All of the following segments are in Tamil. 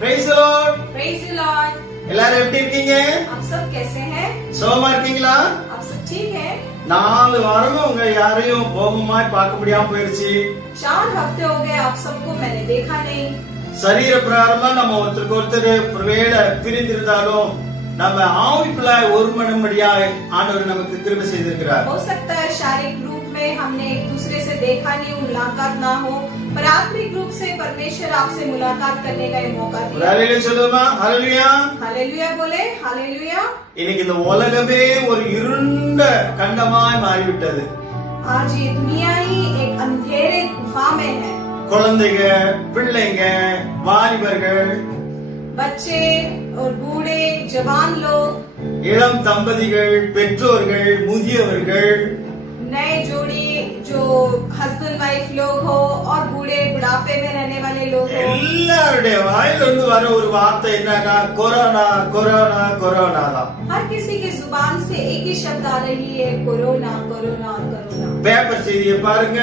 Praise the Lord. Praise the Lord. எல்லாரும் எப்படி இருக்கீங்க? आप सब कैसे हैं? சுகமா இருக்கீங்களா? आप सब ठीक हैं? 4 வாரமா உங்க யாரையும் போகமாய் பார்க்க முடியாம போயிருச்சு. 4 हफ्ते हो गए आप सबको मैंने देखा नहीं. சரீர பிரகாரமா நம்ம ஒருத்தருக்கு ஒருத்தர் ஒருவேளை பிரிந்திருந்தாலும் நம்ம ஆவிக்குள்ள ஒருமனப்படியாய் ஆண்டவர் நமக்கு கிருபை செய்திருக்கிறார். हो सकता है शारीरिक रूप में हमने एक दूसरे से देखा नहीं, मुलाकात ना हो, पर आत्मिक रूप से परमेश्वर आपसे मुलाकात करने का ये मौका दिया. हालेलुया சொல்லுமா? हालेलुया. हालेलुया बोले. हालेलुया. இன்னைக்கு இந்த உலகமே ஒரு இருண்ட கண்டமாய் மாறிவிட்டது. आज ये दुनिया ही एक अंधेरे गुफा में है. குழந்தைங்க, பிள்ளைங்க, வாலிபர்கள், बच्चे और बूढ़े, जवान लोग, இளம் தம்பதிகள், பெற்றோர்கள், முதியவர்கள், नए जोड़ी जो हस्बैंड वाइफ लोग हो और बूढ़े बुढ़ापे में रहने वाले लोग हो, எல்லாருடைய வாயிலிருந்து வர ஒரு வார்த்தை என்னன்னா கொரோனா கொரோனா கொரோனா தான். हर किसी की जुबान से एक ही शब्द आ रही है, कोरोना कोरोना और कोरोना. பேப்பர் செய்தியை பாருங்க,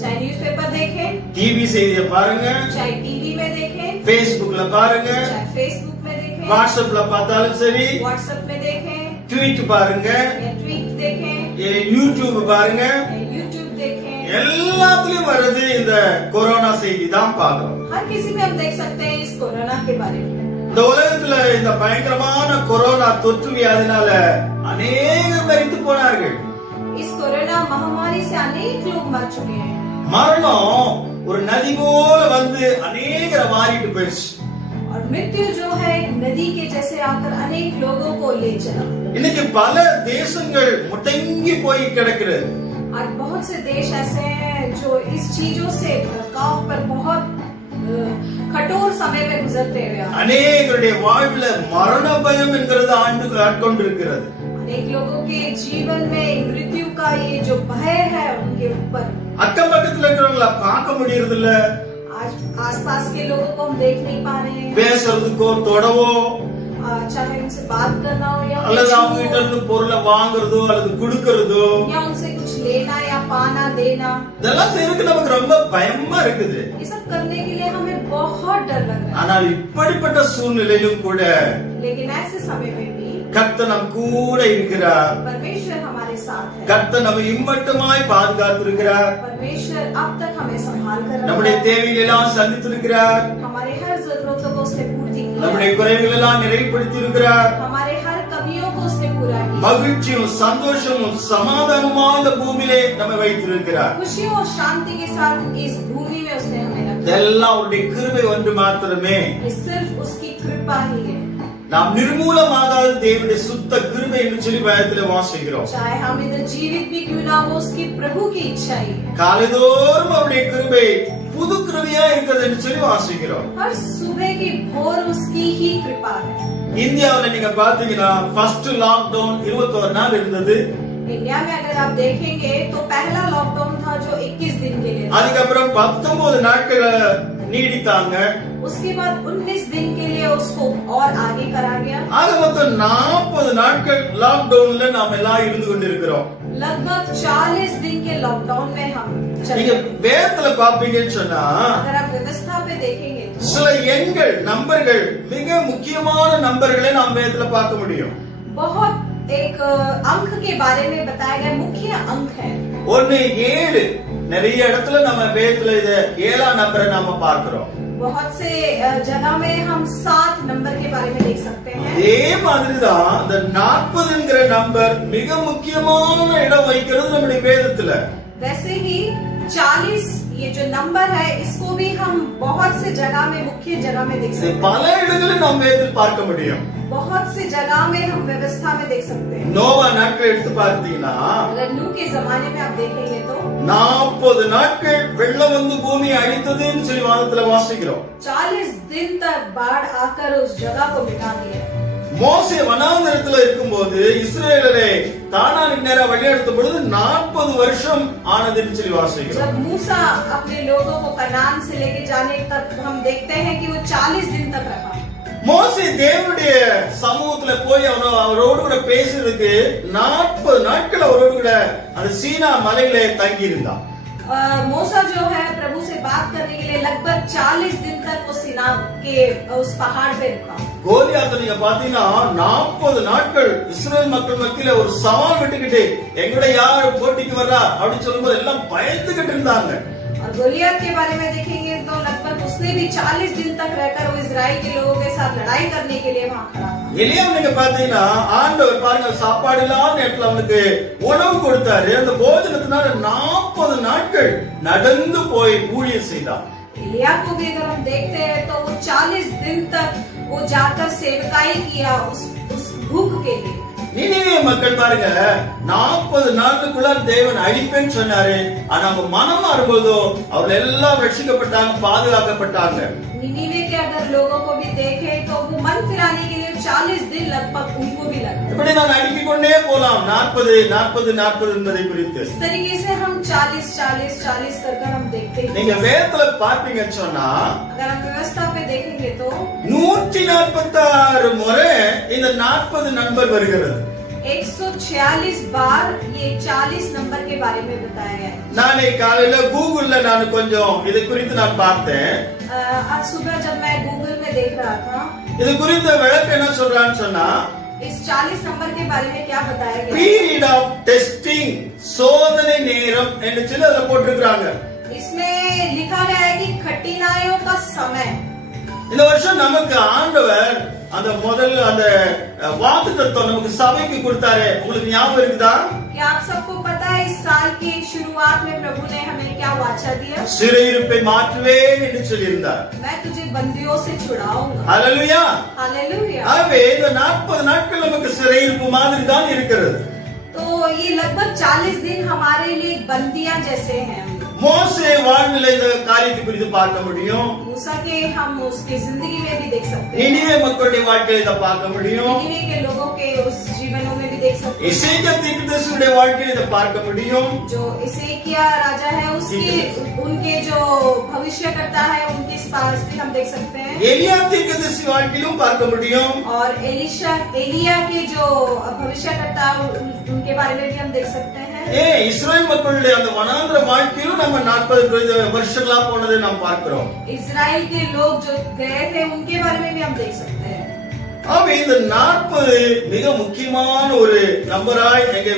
चाहे न्यूज़पेपर देखें, டிவி செய்தியை பாருங்க, चाहे टीवी में देखें, फेसबुकல பாருங்க, चाहे फेसबुक में देखें, வாட்ஸ்அப்ல பார்த்தாலும் சரி, व्हाट्सएप में देखें, ட்வீட் பாருங்க, या ट्वीट देखें, யூடியூப் பாருங்க, या यूट्यूब देखें, எல்லாத்துலயும் வருது இந்த கொரோனா செய்தி தான் பாக்குறோம். हर किसी में हम देख सकते हैं इस कोरोना के बारे में. இந்த உலகத்துல இந்த பயங்கரமான கொரோனா தொற்று வியாதினால அநேகர் மரித்து போனார்கள். इस कोरोना महामारी से अनेक लोग मर चुके हैं. மரணம் ஒரு நதி போல வந்து அநேகரை மாறிட்டு போயிடுச்சு. और मृत्यु जो है एक नदी के जैसे आकर अनेक लोगों को ले चला. இன்னைக்கு பல தேசங்கள் முடங்கி போய் கிடக்கிறது. आज बहुत से देश ऐसे हैं जो इस चीजों से भड़काव पर बहुत कठोर समय में गुजरते हुए हैं. அநேகருடைய வாழ்வுல மரண பயம் என்கிறது ஆட்கொண்டிருக்கிறது. अनेक लोगों के जीवन में मृत्यु का ये जो भय है उनके ऊपर. அக்கம் பக்கத்துல இருக்கிறவங்கள பார்க்க முடியறது இல்ல. आज आसपास के लोगों को हम देख नहीं पा रहे हैं. பேசுறதுக்கோ தொடவோ चाहे उनसे बात करना हो या அல்லது அவங்க கிட்ட இருந்து பொருளை வாங்குறதோ அல்லது கொடுக்கறதோ या उनसे कुछ लेना या पाना देना, இதெல்லாம் செய்யறதுக்கு நமக்கு ரொம்ப பயமா இருக்குது. ये सब करने के लिए हमें बहुत डर लग रहा है. ஆனால் இப்படிப்பட்ட சூழ்நிலையிலும் கூட लेकिन ऐसे समय में भी கர்த்தர் நம் கூட இருக்கிறார். परमेश्वर हमारे साथ है. கர்த்தர் நம்மை இம்மட்டுமாய் பாதுகாத்திருக்கிறார். परमेश्वर अब तक हमें संभाल कर रखा நம்முடைய है. தேவைகள் எல்லாம் சந்தித்திருக்கிறார். हमारे हर जरूरतों को उसने पूर्ति की நம்முடைய है. குறைவுகள் எல்லாம் நிறைவுபடுத்தி இருக்கிறார். हमारे हर कमियों को उसने पूरा किया. மகிழ்ச்சியும் சந்தோஷமும் சமாதானமும் இந்த பூமியிலே நம்மை வைத்திருக்கிறார். खुशियों और शांति के साथ इस भूमि में उसने हमें रखा. இதெல்லாம் அவருடைய கிருபை ஒன்று மாத்திரமே. ये सिर्फ उसकी कृपा ही है. நாம் நிர்மூலமாகாத தேவனுடைய சுத்த கிருபை என்று சொல்லி வேதத்திலே வாசிக்கிறோம். चाहे हम इधर जीवित भी क्यों ना हो, उसकी प्रभु की इच्छा ही है. காலைதோறும் அவருடைய கிருபை புது கிருபையா இருக்கிறது என்று சொல்லி வாசிக்கிறோம். हर सुबह की भोर उसकी ही कृपा है. இந்தியாவுல நீங்க பாத்தீங்கன்னா ஃபர்ஸ்ட் லாக்டவுன் 21 நாள் இருந்தது. इंडिया में अगर आप देखेंगे तो पहला लॉकडाउन था जो 21 दिन के लिए था. அதுக்கப்புறம் 19 நாட்கள் நீடித்தாங்க. उसके बाद 19 दिन के लिए उसको और आगे करा गया. ஆக மொத்தம் 40 நாட்கள் லாக்டவுன்ல நாம எல்லாம் இருந்து கொண்டிருக்கிறோம். लगभग 40 दिन के लॉकडाउन में हम நீங்க चले. வேதத்துல பாப்பீங்கன்னு சொன்னா अगर आप व्यवस्था पे देखेंगे तो சில எண்கள் நம்பர்கள் மிக முக்கியமான நம்பர்களை நாம் வேதத்துல பார்க்க முடியும். बहुत एक अंक के बारे में बताया गया मुख्य अंक है. 1 7 நிறைய இடத்துல நம்ம வேதத்துல இத 7ஆம் நம்பரை நாம பார்க்கிறோம். बहुत से जगह में हम 7 नंबर के बारे में देख सकते हैं. அதே மாதிரிதான் இந்த 40ங்கிற நம்பர் மிக முக்கியமான இடம் வகிக்கிறது நம்முடைய வேதத்துல. वैसे ही 40 ये जो नंबर है इसको भी हम बहुत से जगह में मुख्य जगह में देख सकते हैं. பல இடங்களில் நாம் வேதத்தில் பார்க்க முடியும். बहुत से जगह में हम व्यवस्था में देख सकते हैं. நோவா நாட்கள் எடுத்து பார்த்தீங்கன்னா अगर नूह के जमाने में आप देखेंगे तो 40 நாட்கள் வெள்ளம் வந்து பூமியை அழித்ததுன்னு சொல்லி வாதத்துல வாசிக்கிறோம். 40 दिन तक बाढ़ आकर उस जगह को मिटा दिया. மோசே வனாந்தரத்துல இருக்கும்போது இஸ்ரவேலரை கானானுக்கு நேரா வழிநடத்தும் பொழுது 40 வருஷம் ஆனதுன்னு சொல்லி வாசிக்கிறோம். जब मूसा अपने लोगों को कनान से लेके जाने तक हम देखते हैं कि वो 40 दिन तक रहा. மோசே தேவனுடைய சமூகத்துல போய் அவரோடு கூட பேசுறதுக்கு 40 நாட்கள் அவரோடு கூட அந்த சீனா மலையில தங்கி இருந்தான். मूसा जो है प्रभु से बात करने के लिए लगभग 40 दिन तक वो सीना के उस पहाड़ पे रुका। கோலியாத்தை நீங்க பாத்தீங்கன்னா 40 நாட்கள் இஸ்ரேல் மக்கள் மத்தியில ஒரு சவால் விட்டுக்கிட்டு எங்கட யார் போட்டிக்கு வர்றா அப்படின்னு சொல்லும்போது எல்லாம் பயந்துகிட்டு இருந்தாங்க. और गोलियत के बारे में देखेंगे तो लगभग उसने भी 40 दिन तक रहकर वो इजराइल के लोगों के साथ लड़ाई करने के लिए वहां खड़ा था। எலியாவை நீங்க பாத்தீங்கன்னா ஆண்டவர் பாருங்க சாப்பாடு இல்லாத நேரத்துல அவனுக்கு உணவு கொடுத்தாரு. அந்த போஜனத்தினால 40 நாட்கள் நடந்து போய் ஊழியம் செய்தான். एलिया को भी अगर हम देखते हैं तो वो 40 दिन तक वो जाकर सेवकाई किया उस भूख के लिए। நினிவே மக்கள் பாருங்க 40 நாளுக்குள்ள தேவன் அழிப்பேன்னு சொன்னாரு. ஆனா அவங்க மனம் மாறும்போதோ அவங்க எல்லாம் ரட்சிக்கப்பட்டாங்க, பாதுகாக்கப்பட்டாங்க. निनिवे के अगर लोगों को भी देखे तो वो मन फिराने के लिए 40 दिन लगभग उनको भी लगा। இப்படி நான் அடுக்கிக் கொண்டே போலாம் 40 40 40 என்பதை குறித்து. इस तरीके से हम 40 40 40 कर हम देखते हैं। நீங்க வேதத்துல பாத்தீங்கன்னு சொன்னா अगर हम व्यवस्था पे देखेंगे तो 146 முறை இந்த 40 நம்பர் வருகிறது. 146 बार ये 40 नंबर के बारे में बताया गया है। நானே காலையில கூகுள்ல நான் கொஞ்சம் இது குறித்து நான் பார்த்தேன். आज सुबह जब मैं गूगल में देख रहा था இது குறித்த விளக்கம் என்ன சொல்றான்னு சொன்னா इस 40 नंबर के बारे में क्या बताया गया है? பீரியட் ஆஃப் டெஸ்டிங் சோதனை நேரம் என்று சொல்லி அதுல போட்டிருக்காங்க. इसमें लिखा गया है कि कठिनाइयों का समय। இந்த வருஷம் நமக்கு ஆண்டவர் அந்த முதல் அந்த வாக்குத்தத்தம் நமக்கு சபைக்கு கொடுத்தாரு. உங்களுக்கு ஞாபகம் இருக்குதா? क्या आप सबको पता है इस साल की शुरुआत में प्रभु ने हमें क्या वाचा दिया? சிறையிருப்பை மாற்றுவேன் என்று சொல்லியிருந்தார். मैं तुझे बंदियों से छुड़ाऊंगा। ஹல்லேலூயா. हालेलुया। ஆகவே இந்த 40 நாட்கள் நமக்கு சிறையிருப்பு மாதிரி தான் இருக்கிறது. तो ये लगभग 40 दिन हमारे लिए बंदियां जैसे हैं। மோசே வாழ்வில இந்த காரியத்தை குறித்து பார்க்க முடியும். मूसा के हम उसकी जिंदगी में भी देख सकते हैं। நினிவே மக்களுடைய வாழ்க்கையில இதை பார்க்க முடியும். निनिवे के लोगों के उस जीवनों में भी देख सकते हैं। எசேக்கியா தீர்க்கதரிசியுடைய வாழ்க்கையில இதை பார்க்க முடியும். जो एसेकिया राजा है उसके उनके जो भविष्य करता है उनके पास भी हम देख सकते हैं। எலியா தீர்க்கதரிசி வாழ்க்கையிலும் பார்க்க முடியும். और एलिया के जो भविष्य करता है उनके बारे में भी हम देख सकते हैं। இஸ்ரேல் மக்களுடைய அந்த வனாந்திர வாழ்க்கையிலும் நம்ம 40 வருஷங்களா போனதை நாம் பார்க்கிறோம். इजराइल के लोग जो गए थे उनके बारे में भी हम देख सकते हैं। ஆக இந்த 40 மிக முக்கியமான ஒரு நம்பராய் எங்க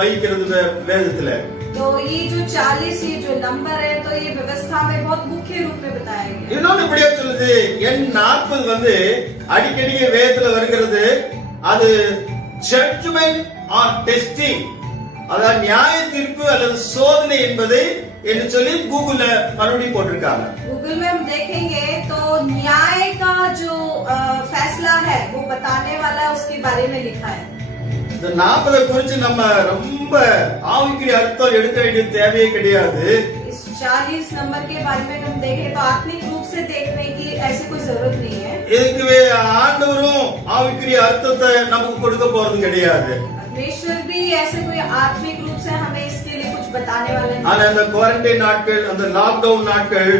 வைக்கிறது வேதத்துல. तो ये जो 40 ये जो नंबर है तो ये व्यवस्था में बहुत मुख्य रूप में बताया गया है। இன்னொன்னு இப்படியே சொல்லுது எண் 40 வந்து அடிக்கடி வேதத்துல வருகிறது. அது ஜட்ஜ்மென்ட் ஆர் டெஸ்டிங், அதாவது நியாய தீர்ப்பு அல்லது சோதனை என்பதை என்று சொல்லி கூகுள்ல மறுபடியும் போட்டிருக்காங்க. गूगल में हम देखेंगे तो न्याय का जो फैसला है वो बताने वाला उसके बारे में लिखा है। இந்த 40 குறித்து நம்ம ரொம்ப ஆவிக்குரிய அர்த்தம் எடுக்க வேண்டிய தேவையே கிடையாது. इस 40 नंबर के बारे में हम देखें तो आत्मिक रूप से देखने की ऐसी कोई जरूरत नहीं है। இதுக்கு ஆண்டவரும் ஆவிக்குரிய அர்த்தத்தை நமக்கு கொடுக்க போறது கிடையாது. परमेश्वर भी ऐसे कोई आत्मिक रूप से हमें इसके लिए कुछ बताने वाले नहीं। ஆனா இந்த குவாரண்டைன் நாட்கள், அந்த லாக்டவுன் நாட்கள்,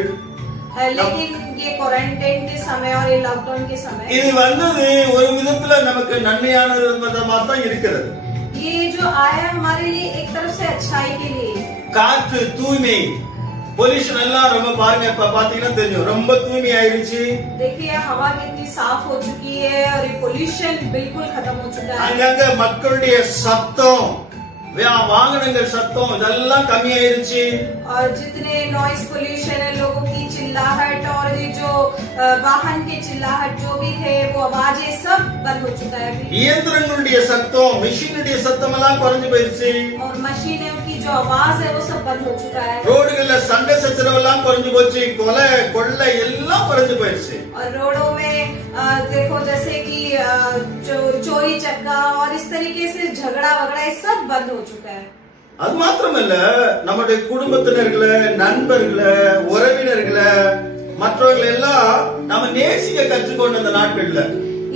लेकिन ये क्वारंटाइन के समय और ये लॉकडाउन के समय இது வந்தது ஒரு விதத்துல நமக்கு நன்மையானது விதமா தான் இருக்கிறது. ये जो आया हमारे लिए एक तरफ से अच्छाई के लिए। காற்று தூய்மை, பொல்யூஷன் எல்லாம் ரொம்ப பாருங்க, இப்ப பாத்தீங்கன்னா தெரியும் ரொம்ப தூய்மை ஆயிருச்சு. देखिए हवा कितनी साफ हो चुकी है और ये पोल्यूशन बिल्कुल खत्म हो चुका है। அங்கங்க மக்களுடைய சத்தம், வாகனங்கள் சத்தம் இதெல்லாம் கம்மியாயிருச்சு. और जितने नॉइस पोल्यूशन है, लोगों की चिल्लाहट और ये जो वाहन के चिल्लाहट जो भी थे वो आवाजें सब बंद हो चुका है। இயந்திரங்களுடைய சத்தம், மிஷினுடைய சத்தம் எல்லாம் குறைஞ்சு போயிருச்சு. और मशीनों की जो आवाज है वो सब बंद हो चुका है। ரோடுகள்ல சண்டை சச்சரவு எல்லாம் குறைஞ்சு போச்சு. கொலை கொள்ளை எல்லாம் குறைஞ்சு போயிருச்சு. और रोडों में देखो जैसे कि चोरी चक्का और इस तरीके से झगड़ा वगड़ा ये सब बंद हो चुका है। அது மாத்திரமல்ல, நம்முடைய குடும்பத்தினர்களை, நண்பர்களை, உறவினர்களை, மற்றவர்கள் எல்லாம் நம்ம நேசிக்க கற்றுக்கொண்ட அந்த நாட்கள்ல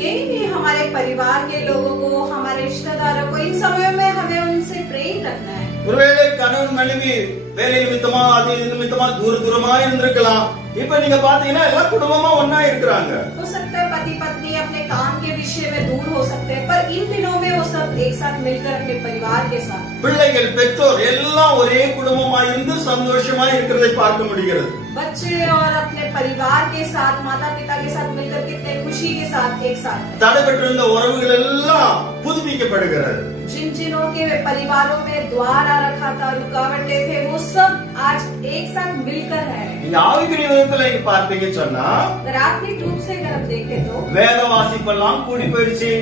यही नहीं, हमारे परिवार के लोगों को, हमारे रिश्तेदारों को इन समयों में हमें उनसे प्रेम रखना है। ஒருவேளை கணவன் மனைவி வேலை நிமித்தமா அது நிமித்தமா தூரமா இருந்திருக்கலாம். இப்ப நீங்க பாத்தீங்கன்னா எல்லாம் குடும்பமா ஒண்ணா இருக்கிறாங்க. हो सकता है पति पत्नी अपने काम के विषय में दूर हो सकते हैं, पर इन दिनों में वो सब एक साथ मिलकर अपने परिवार के साथ, பிள்ளைகள் பெற்றோர் எல்லாம் ஒரே குடும்பமா இருந்து சந்தோஷமா இருக்கிறதை பார்க்க முடிகிறது. बच्चे और अपने परिवार के साथ, माता पिता के साथ मिलकर कितने खुशी के साथ एक साथ, தடைபட்டிருந்த உறவுகள் எல்லாம் புதுப்பிக்கப்படுகிறது. जिन जिनों के परिवारों में द्वार आ रखा था, रुकावटें थे, वो सब आज एक साथ मिलकर है। நீங்க ஆவிக்குரிய விதத்துல நீங்க பார்த்தீங்க சொன்னா अगर आत्मिक रूप से अगर आप देखें तो வேத வாசிப்பெல்லாம் கூடி போயிடுச்சு.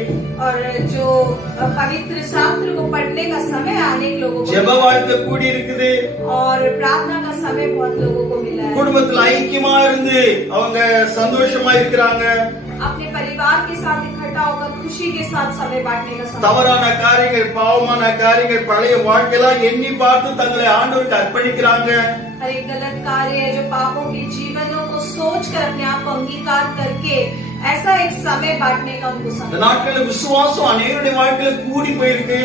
और जो पवित्र शास्त्र को पढ़ने का समय अनेक लोगों को ஜெப வாழ்க்கை கூடி இருக்குது. और प्रार्थना का समय बहुत लोगों को मिला है। குடும்பத்துல ஐக்கியமா இருந்து அவங்க சந்தோஷமா இருக்கிறாங்க. अपने परिवार के साथ इकट्ठा होकर खुशी के साथ समय बांटने का समय। தவறான காரியங்கள், பாவமான காரியங்கள், பழைய வாழ்க்கையெல்லாம் எண்ணி பார்த்து தங்களை ஆண்டவருக்கு அர்ப்பணிக்கிறாங்க. हर एक गलत कार्य, जो पापों के जीवनों को सोच कर अपने आप को अंगीकार करके ऐसा एक समय बांटने का उनको இந்த समय। நாட்களில் விசுவாசம் அநேகருடைய வாழ்க்கையில கூடி போயிருக்கு.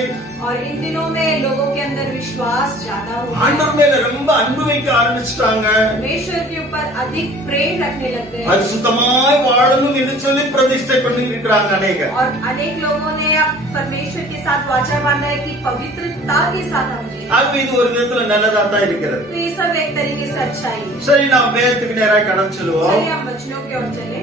और इन दिनों में लोगों के अंदर विश्वास ज्यादा हो गया है। ஆண்டவர் மேல ரொம்ப அன்பு வைக்க ஆரம்பிச்சிட்டாங்க. परमेश्वर के ऊपर अधिक प्रेम रखने लगते हैं। பரிசுத்தமாய் வாழணும் என்று சொல்லி பிரதிஷ்டை பண்ணி இருக்கிறாங்க அநேகர். और अनेक लोगों ने अब परमेश्वर के साथ वाचा बांधा है कि पवित्रता के साथ हम जिए। ஆக இது ஒரு விதத்துல நல்லதா தான் இருக்கிறது. तो ये सब एक तरीके से अच्छाई है। சரி, நாம் வேதத்துக்கு நேராக கடந்து செல்வோம். चलिए हम वचनों की ओर चले।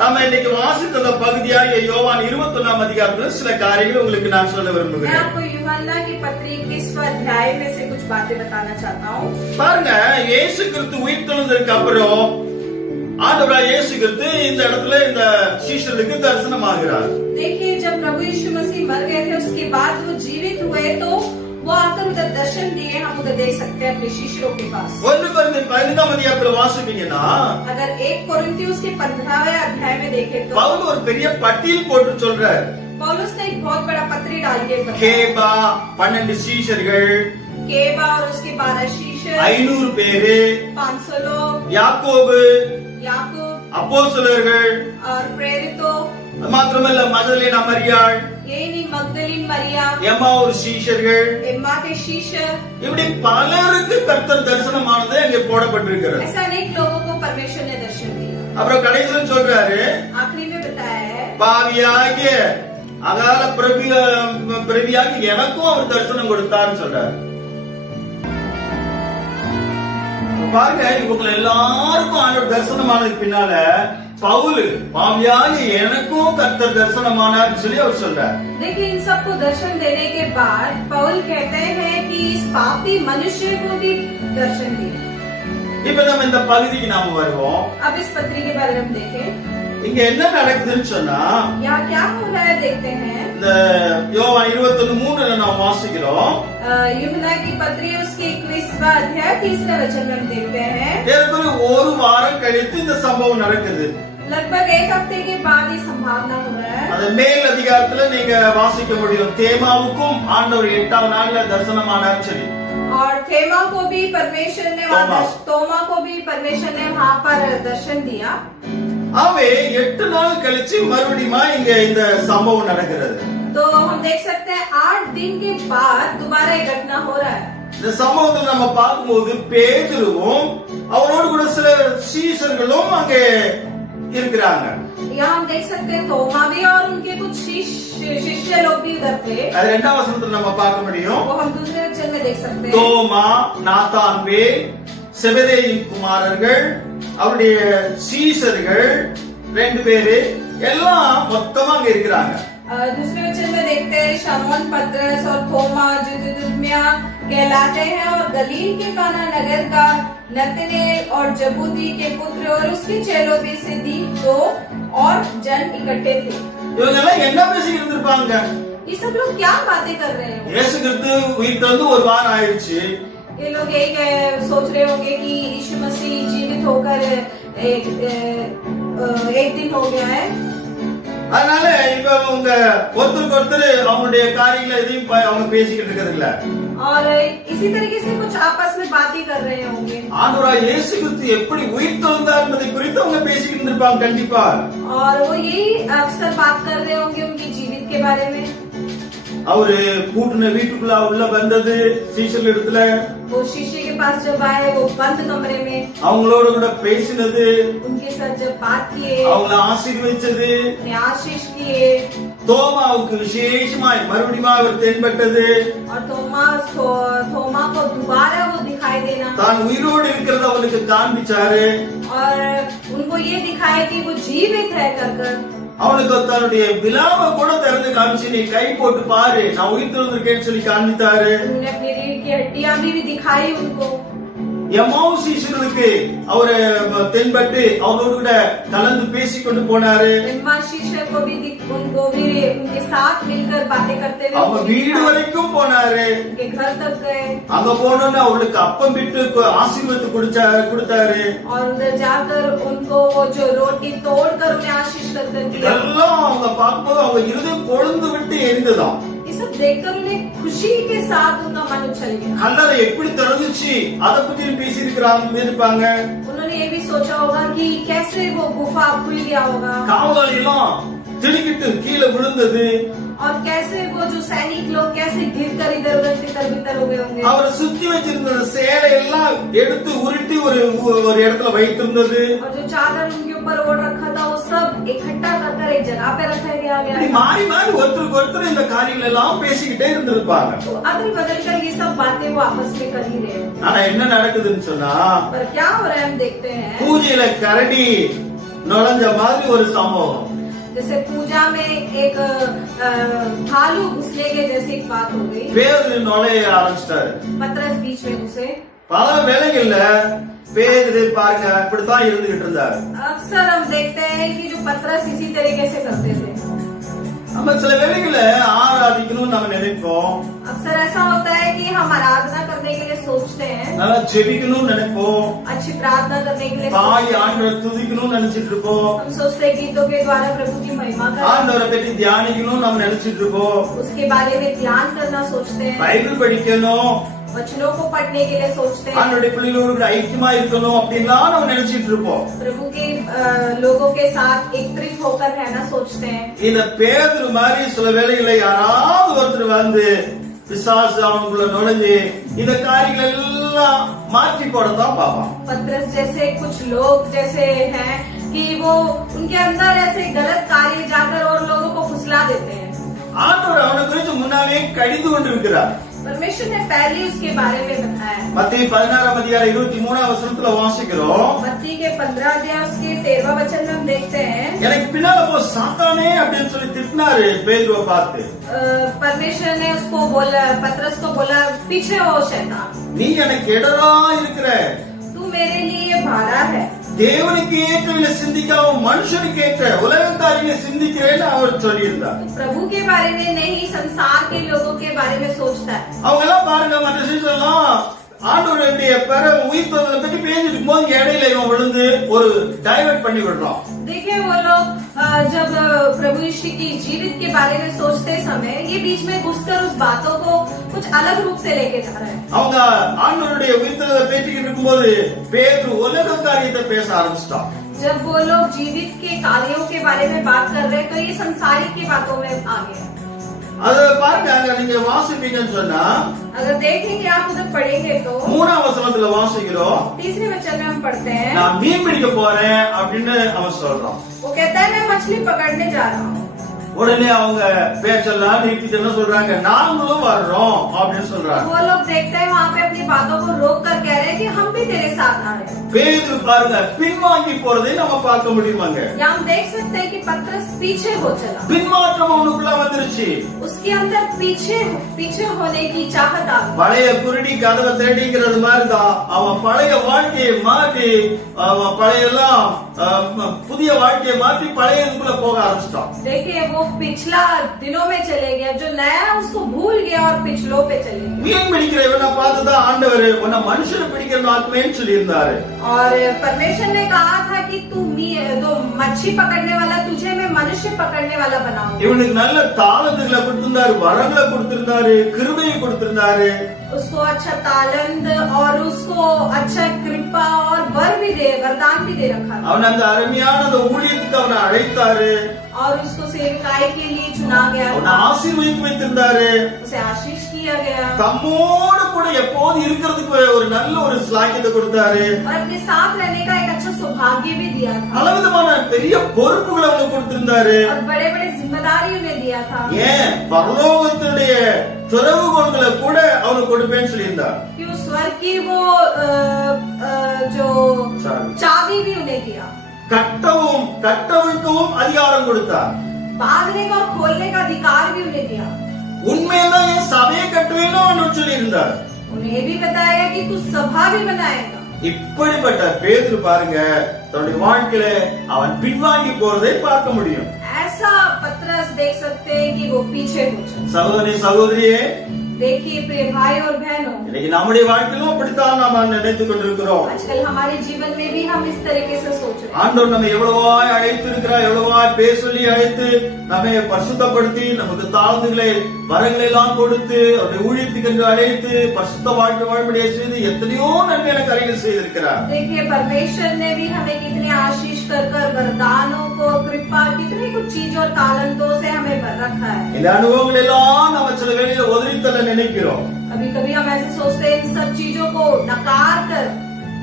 நாம இன்னைக்கு வாசித்த அந்த பகுதியாகிய யோவான் 21 அதிகாரத்தில் சில காரியங்கள் உங்களுக்கு நான் சொல்ல मैं விரும்புகிறேன். आपको यूहन्ना की पत्री 21वां अध्याय में से कुछ बातें बताना चाहता हूँ। பாருங்க, இயேசு கிறிஸ்து உயிர்த்தெழுந்ததுக்கு அப்புறம் ஆண்டவராய் இயேசு கிறிஸ்து இந்த இடத்துல இந்த சீஷர்களுக்கு தரிசனமாகிறார். देखिए, जब प्रभु यीशु मसीह मर गए थे, उसके बाद वो जीवित हुए, तो वो आकर उधर दर्शन दिए। हम उधर देख सकते हैं अपने शिष्यों के पास। 1 கொரிந்தியர் 15 அதிகாரத்துல வாசிப்பீங்கன்னா अगर 1 कोरिन्थियोस के 15वें अध्याय में देखें तो பவுல் ஒரு பெரிய பட்டியல் போட்டு சொல்றார். पौलुस ने एक बहुत बड़ा पत्री डाल के बताया। கேபா 12 சீஷர்கள், केबा और उसके 12 शिष्य, 500 பேரு, 500 लोग, யாக்கோபு, याकूब அப்போஸ்தலர்கள், और प्रेरितों, மாத்திரமல்ல மகதலேனா மரியாள், यही नहीं मगदलीन मरिया, எம்மாவூர் சீஷர்கள், एम्मा के शिष्य, இப்படி பலருக்கு கர்த்தர் தரிசனமானது அங்கே போடப்பட்டிருக்கிறது. ऐसा अनेक लोगों को परमेश्वर ने दर्शन दिया। அப்புறம் கடைசியில சொல்றாரு, आखिरी में बताया है, பாவியாகிய அகால பிரவியாகி எனக்கும் அவர் தரிசனம் கொடுத்தார்னு சொல்றாரு. பாருங்க, இவங்க எல்லாருக்கும் ஆண்டவர் தரிசனமானதுக்கு பின்னால பவுல் பாவியாகி எனக்கும் கர்த்தர் தரிசனமானார்னு சொல்லி அவர் சொல்றார். देखिए, इन सबको दर्शन देने के बाद पौल कहते हैं कि इस पापी मनुष्य को भी दर्शन दिया। இப்ப நம்ம இந்த பகுதிக்கு நாம வருவோம். अब इस पत्री के बारे में हम देखें, இங்க என்ன நடக்குதுன்னு சொன்னா, यहाँ क्या हो रहा है देखते हैं। இந்த யோவான் 21:3 நாம் வாசிக்கிறோம். यूहन्ना की पत्री उसके 21वां अध्याय 30वां वचन में हम देखते हैं। ஏறக்குறைய ஒரு வாரம் கழித்து இந்த சம்பவம் நடக்குது. लगभग 1 हफ्ते के बाद ये संभावना हो रहा है। அது மேல் அதிகாரத்துல நீங்க வாசிக்க முடியும். தேமாவுக்கும் ஆண்டவர் 8ஆம் நாள்ல தரிசனமானார் சொல்லி. और थेमा को भी परमेश्वर ने तोमा को भी परमेश्वर ने वहाँ पर दर्शन दिया। அவே 8 நாள் கழிச்சு மறுபடியும் இங்க இந்த சம்பவம் நடக்கிறது. तो हम देख सकते हैं 8 दिन के बाद दोबारा ये घटना हो रहा है। இந்த சம்பவத்தை நம்ம பார்க்கும்போது பேதுருவும் அவரோடு கூட சில சீஷர்களும் அங்கே இருக்கிறாங்க. यहाँ हम देख सकते हैं तोमा भी और उनके कुछ शिष्य लोग भी उधर थे। அது 2ஆம் வசனத்துல நம்ம பார்க்க முடியும். वो हम दूसरे वचन में देख सकते हैं। தோமா, நாத்தான்பே, செபதேயின் குமாரர்கள், அவருடைய சீஷர்கள் 2 பேரு எல்லாம் மொத்தமா அங்க இருக்கிறாங்க. दूसरे वचन में देखते हैं शमौन, पतरस और थोमा जो दिदुम्या कहलाते हैं, और गलील के काना नगर का नतनेल और जबूदी के पुत्र और उसके चेलों में से 2 और जन इकट्ठे थे। இவங்க எல்லாம் என்ன பேசிக்கிட்டு இருப்பாங்க? ये सब लोग क्या बातें कर रहे हैं? இயேசு கிறிஸ்து உயிர்த்தெழுந்து ஒரு வாரம் ஆயிடுச்சு. ये लोग यही सोच रहे होंगे कि यीशु मसीह जीवित होकर एक दिन हो गया है। அதனால இப்ப அவங்க ஒருத்தருக்கு ஒருத்தர் அவங்களுடைய காரியங்களை எதையும் அவங்க பேசிக்கிட்டு இருக்கிறது இல்ல. और इसी तरीके से कुछ आपस में बात ही कर रहे होंगे। ஆண்டவராய் இயேசு கிறிஸ்து எப்படி உயிர்த்தெழுந்தார் என்பதை குறித்து அவங்க பேசிக்கிட்டு இருப்பாங்க கண்டிப்பா. और वो यही अक्सर बात कर रहे होंगे उनके जीवित के बारे में। அவரு பூட்டின வீட்டுக்குள்ள உள்ள வந்தது சீஷர்கள் இடத்துல, वो शीशे के पास जब आए वो बंद कमरे में அவங்களோட கூட பேசினது, उनके साथ जब बात किए, அவங்கள ஆசீர்வதிச்சது, उन्हें आशीष किए தோமாவுக்கு விசேஷமாய் மறுபடியும் அவர் தென்பட்டது, और थोमा को दोबारा वो दिखाई देना தான் உயிரோடு இருக்கிறத அவனுக்கு காண்பிச்சாரு. और उनको ये दिखाया कि वो जीवित है कर அவனுக்கு தன்னுடைய விலாவை கூட திறந்து காமிச்சு, நீ கை போட்டு பாரு நான் உயிர் திறந்திருக்கேன்னு சொல்லி காண்பித்தாரு. उन्होंने अपनी रीढ़ की हड्डियां भी दिखाई उनको. எம்மாவு சீஷர்களுக்கு அவரு தென்பட்டு அவரோடு கூட கலந்து பேசிக்கொண்டு போனாரு. एम्मा शिष्य को भी उनको भी उनके साथ मिलकर बातें करते हुए அவங்க வீடு வரைக்கும் போனாரு. उनके घर तक गए அங்க போனோன்னு அவளுக்கு அப்பம் விட்டு ஆசீர்வாதத்தை கொடுத்தாரு. और उधर जाकर उनको वो जो रोटी तोड़कर उन्हें आशीष कर दिया. இதெல்லாம் அவங்க பார்க்கும்போது அவங்க இருதயம் கொழுந்து விட்டு எரிந்ததாம். ये सब देखकर उन्हें खुशी के साथ उनका मन उछल गया. கல்லறை எப்படி திறந்துச்சு அதை பத்தி பேசி இருப்பாங்க. उन्होंने ये भी सोचा होगा कि कैसे वो गुफा खुल गया होगा காவலாளி எல்லாம் திடுக்கிட்டு கீழே விழுந்தது. और कैसे वो जो सैनिक लोग कैसे गिरकर इधर उधर तितर बितर हो गए होंगे. அவரை சுத்தி வச்சிருந்த சேலை எல்லாம் எடுத்து உருட்டி ஒரு இடத்துல வைத்திருந்தது. और जो चादर उनके ऊपर ओढ़ रखा था वो सब इकट्ठा कर एक जगह पे रखा गया. மாறி மாறி ஒருத்தருக்கு இந்த காரியங்கள் எல்லாம் பேசிக்கிட்டே இருந்திருப்பாங்க. तो अदल बदल कर ये सब बातें वो आपस में कर ही रहे हैं. ஆனா என்ன நடக்குதுன்னு சொன்னா, पर क्या हो रहा है हम देखते हैं பூஜையில கரடி நுழைஞ்ச மாதிரி ஒரு சம்பவம். जैसे पूजा में एक भालू घुसने के जैसी एक बात हो गई. பேதுரு நுழைய ஆரம்பிச்சிட்டாரு. पतरस बीच में घुसे. பல வேளைகள்ல பேதுரு பாருங்க இப்படித்தான் இருந்துகிட்டு இருந்தாரு. अक्सर हम देखते हैं कि जो पतरस इसी तरीके से करते थे. நம்ம சில வேளைகள்ல ஆராதிக்கணும்னு நம்ம நினைப்போம், अक्सर ऐसा होता है कि हम आराधना करने के लिए सोचते हैं, நல்லா ஜெபிக்கணும்னு நினைப்போம், अच्छी प्रार्थना करने के लिए தாய் सोचते हैं. ஆண்டவரை துதிக்கணும்னு நினைச்சிட்டு இருப்போம், हम सोचते हैं गीतों के द्वारा प्रभु की महिमा करें, ஆண்டவரை பற்றி தியானிக்கணும்னு நம்ம நினைச்சிட்டு இருப்போம், उसके बारे में ध्यान करना सोचते हैं, பைபிள் படிக்கணும், वचनों को पढ़ने के लिए सोचते हैं, ஆண்டவருடைய பிள்ளைகளோடு கூட ஐக்கியமா இருக்கணும் அப்படின்லாம் நம்ம நினைச்சிட்டு இருப்போம். प्रभु के लोगों के साथ एकत्रित होकर रहना सोचते हैं. இந்த பேதுரு மாதிரி சில வேளைகளை யாராவது ஒருத்தர் வந்து பிசாசு அவங்களுக்குள்ள நுழைஞ்சு இந்த காரியங்கள் எல்லாம் மாற்றி போடத்தான் பார்ப்பான். पतरस जैसे कुछ लोग जैसे हैं कि वो उनके अंदर ऐसे गलत कार्य जाकर और लोगों को फुसला देते हैं. ஆண்டவர் அவனை குறித்து முன்னாலே கடிந்து கொண்டு இருக்கிறார். परमेश्वर ने पहले उसके बारे में बताया. மத்தேயு 16:23 வாசிக்கிறோம். मत्ती के 15 अध्याय उसके 13वां वचन में हम देखते हैं, எனக்கு பின்னால போ சாத்தானே அப்படின்னு சொல்லி திட்டினாரு பேதுருவை பார்த்து. परमेश्वर ने उसको बोला, पतरस को बोला, पीछे हो शैतान, நீ எனக்கு இடரா இருக்கிற, तू मेरे लिए भाड़ा है. தேவனுக்கு ஏற்றவில்லை சிந்திக்காம மனுஷனுக்கு ஏற்ற உலக காரியங்களை சிந்திக்கிறேன்னு அவர் சொல்லியிருந்தார். प्रभु के बारे में नहीं, संसार के लोगों के बारे में सोचता है. அவங்க எல்லாம் பாருங்க, மற்ற சிஷியெல்லாம் ஆண்டவருடைய உயிர் தோதலை பற்றி பேசிட்டு இருக்கும்போது இடையில இவன் விழுந்து ஒரு டைவர்ட் பண்ணி விடுறான். देखिए वो लोग जब प्रभु यीशु की जीवित के बारे में सोचते समय ये बीच में घुसकर उस बातों को कुछ अलग रूप से लेके जा रहे हैं. அவங்க ஆண்டவருடைய உயிர் தோதலை பேசிக்கிட்டு இருக்கும்போது பேதுரு உலக காரியத்தை பேச ஆரம்பிச்சிட்டான். जब वो लोग जीवित के कार्यों के बारे में बात कर रहे हैं तो ये संसारिक की बातों में आ गए. அது பாருங்க, அங்க நீங்க வாசிப்பீங்கன்னு சொன்னா अगर देखेंगे आप उधर पढ़ेंगे तो 3ஆம் வசனத்துல வாசிக்கிறோம், तीसरे वचन में हम पढ़ते हैं, நான் மீன் பிடிக்க போறேன் அப்படின்னு அவன் சொல்றான். वो कहता है मैं मछली पकड़ने जा रहा हूँ. உடனே அவங்க பேச்செல்லாம் நிறுத்திட்டு என்ன சொல்றாங்க, நாங்களும் வர்றோம் அப்படின்னு சொல்றாங்க. वो लोग देखते हैं वहाँ पे अपनी बातों को रोक कर कह रहे हैं कि हम भी तेरे साथ आ रहे हैं. பேதுரு பாருங்க பின்வாங்கி போறதை நம்ம பார்க்க முடியுமாங்க. यहाँ हम देख सकते हैं कि पतरस पीछे हो चला. பின்மாற்றம் அவனுக்குள்ள வந்துருச்சு. उसके अंदर पीछे होने की चाहत आ गई. பழைய குருடி கதவை தேடிக்கிறது மாதிரிதான் அவன் பழைய வாழ்க்கையை மாற்றி, அவன் பழைய எல்லாம் புதிய வாழ்க்கையை மாற்றி பழையதுக்குள்ள போக ஆரம்பிச்சிட்டான். देखिए वो पिछला दिनों में चले गया, जो नया उसको भूल गया और पिछलों पे चले गया. மீன் பிடிக்கிற இவனை பார்த்துதான் ஆண்டவர் உன்னை மனுஷனை பிடிக்கிற ஆத்மேன்னு சொல்லி இருந்தாரு. और परमेश्वर ने कहा था कि तू तो मच्छी पकड़ने वाला, तुझे मैं मनुष्य पकड़ने वाला बनाऊंगा. இவனுக்கு நல்ல தாளந்துகளை கொடுத்திருந்தாரு, வரங்களை கொடுத்திருந்தாரு, கிருபையை கொடுத்திருந்தாரு. उसको अच्छा तालंत और उसको अच्छा कृपा और वरदान भी दे रखा था. அவன் அந்த அருமையான அந்த ஊழியத்துக்கு அவனை அழைத்தாரு. और उसको सेवकाई के लिए चुना गया அவனை था, ஆசீர்வதித்து வைத்திருந்தாரு. उसे आशीष किया गया தம்மோடு கூட எப்போது இருக்கிறதுக்கு ஒரு நல்ல ஒரு ஸ்லாக்கியத்தை கொடுத்தாரு. और अपने साथ रहने का एक अच्छा सौभाग्य भी दिया था பலவிதமான பெரிய பொறுப்புகளை அவனுக்கு கொடுத்திருந்தாரு. और बड़े बड़े जिम्मेदारी उन्हें दिया था ஏன் பரலோகத்துடைய திறவுகோல்களை கூட அவனுக்கு கொடுப்பேன்னு சொல்லியிருந்தார். कि उस स्वर्ग की वो जो चाबी भी उन्हें दिया, கட்டவும் கட்டவிழ்க்கவும் அதிகாரம் கொடுத்தார். बांधने का और खोलने का अधिकार भी उन्हें दिया। உண்மையில்தான் என் சபையை கட்டுவேன்னு அவன் சொல்லியிருந்தார். उन्हें भी बताया कि तू सभा भी बनाएगा। இப்படிப்பட்ட பேதுரு பாருங்க தன்னுடைய வாழ்க்கையில அவன் பின்வாங்கி போறதை பார்க்க முடியும். ऐसा पतरस देख सकते हैं कि वो पीछे हो जाए। சகோதரி சகோதரியே, देखिए प्रिय भाई और बहनों, இன்னைக்கு நம்முடைய வாழ்க்கையிலும் அப்படித்தான் நாம நினைத்துக் கொண்டிருக்கிறோம். आजकल हमारे जीवन में भी हम इस तरीके से सोच रहे हैं। ஆண்டவர் நம்ம எவ்வளவாய் அழைத்து இருக்கிறார், எவ்வளவாய் பேர் சொல்லி அழைத்து நம்மை பரிசுத்தப்படுத்தி நமக்கு தாழ்ந்துகளை வரங்களை எல்லாம் கொடுத்து அவருடைய ஊழியத்துக்கு அழைத்து பரிசுத்த வாழ்க்கை வாழ்படியை செய்து எத்தனையோ நன்மையான காரியங்கள் செய்திருக்கிறார். देखिए परमेश्वर ने भी हमें कितने आशीष कर वरदानों को कृपा कितने कुछ चीजों और तालंतों से हमें भर रखा है। இந்த அனுபவங்கள் எல்லாம் நம்ம சில வேளையில உதறித்தள்ள நினைக்கிறோம். कभी कभी हम ऐसे सोचते हैं इन सब चीजों को नकार कर,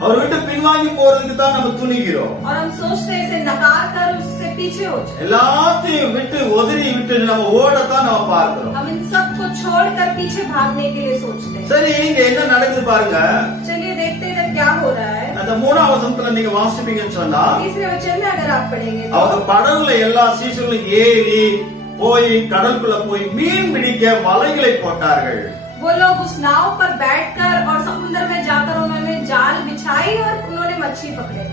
அவர் விட்டு பின்வாங்கி போறதுக்கு தான் நம்ம துணிகிறோம். और हम सोचते हैं इसे नकार कर उससे पीछे हो जाए। எல்லாத்தையும் விட்டு உதறி விட்டு நம்ம ஓடத்தான் நம்ம பார்க்கிறோம். हम इन सब को छोड़कर पीछे भागने के लिए सोचते हैं। சரி, இங்க என்ன நடக்குது பாருங்க. चलिए देखते हैं इधर क्या हो रहा है। அந்த 3ஆம் வசனத்துல நீங்க வாசிப்பீங்கன்னு சொன்னா, तीसरे वचन में अगर आप पढ़ेंगे तो அவங்க படகுல எல்லா சீசர்களும் ஏறி போய் கடலுக்குள்ள போய் மீன் பிடிக்க வலைகளை போட்டார்கள். वो लोग उस नाव पर बैठकर और समुद्र में जाकर उन्होंने जाल बिछाई और उन्होंने मच्छी पकड़े।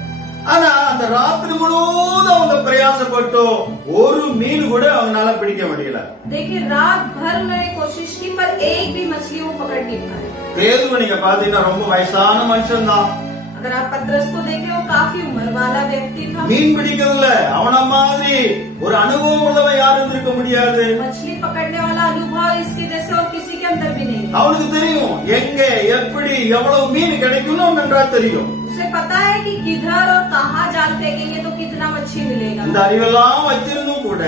ஆனா அந்த ராத்திரி முழுவதும் அவங்க பிரயாசப்பட்டோம், ஒரு மீன் கூட அவங்களால பிடிக்க முடியல. देखिए रात भर उन्होंने कोशिश की पर एक भी मछली वो पकड़ नहीं पाए। பேதுரு நீங்க பாத்தீங்கன்னா ரொம்ப வயசான மனுஷன் தான். अगर आप पतरस को देखें वो काफी उम्र वाला व्यक्ति था। மீன் பிடிக்கிறதுல அவன மாதிரி ஒரு அனுபவம் உள்ளவன் யாரும் இருக்க முடியாது. मछली पकड़ने वाला अनुभव इसके जैसे और किसी के अंदर भी नहीं है। அவனுக்கு தெரியும் எங்க எப்படி எவ்வளவு மீன் கிடைக்கும்னு நன்றா தெரியும். उसे पता है कि किधर और कहाँ जाल फेंकेंगे तो कितना मच्छी मिलेगा। இந்த அறிவெல்லாம் வச்சிருந்தும் கூட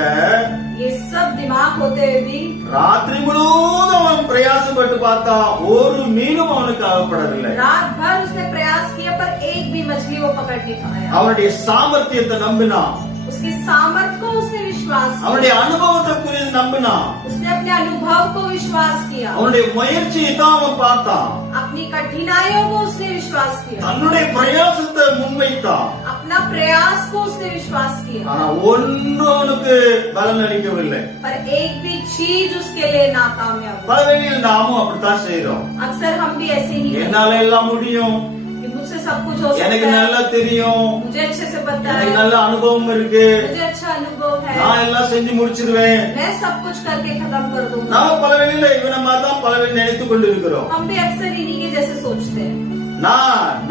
ये सब दिमाग होते हुए भी ராத்திரி முழுவதும் அவன் பிரயாசப்பட்டு பார்த்தா ஒரு மீனும் அவனுக்கு அகப்படவில்லை. रात भर उसने प्रयास किया पर एक भी मछली वो पकड़ नहीं पाया। அவனுடைய சாமர்த்தியத்தை நம்பினான், उसके सामर्थ्य को उसने विश्वास किया, அவனுடைய அனுபவத்தை குறித்து நம்பினான், उसने अपने अनुभव को विश्वास किया, அவனுடைய முயற்சியை தான் அவன் பார்த்தான், अपनी कठिनाइयों को उसने विश्वास किया, தன்னுடைய பிரயாசத்தை முன்வைத்தான். अपना प्रयास को उसने विश्वास किया, ஆனா ஒன்று அவனுக்கு பலன் அளிக்கவில்லை. पर एक भी चीज उसके लिए नाकामयाब हुई। பல வேளையில் நாமும் அப்படித்தான் செய்றோம். अक्सर हम भी ऐसे ही करते என்னால எல்லாம் முடியும், हैं कि मुझसे सब कुछ हो எனக்கு सकता நல்லா है, தெரியும், मुझे अच्छे से पता है, எனக்கு நல்ல அனுபவம் இருக்கு, मुझे अच्छा अनुभव है, நான் எல்லாம் செஞ்சு முடிச்சிருவேன். मैं सब कुछ करके खत्म कर दूंगा। நாம பல வேளையில இவனை மாதிரி தான் பல வேளை நினைத்துக் கொண்டிருக்கிறோம். हम भी अक्सर इन्हीं के जैसे सोचते हैं।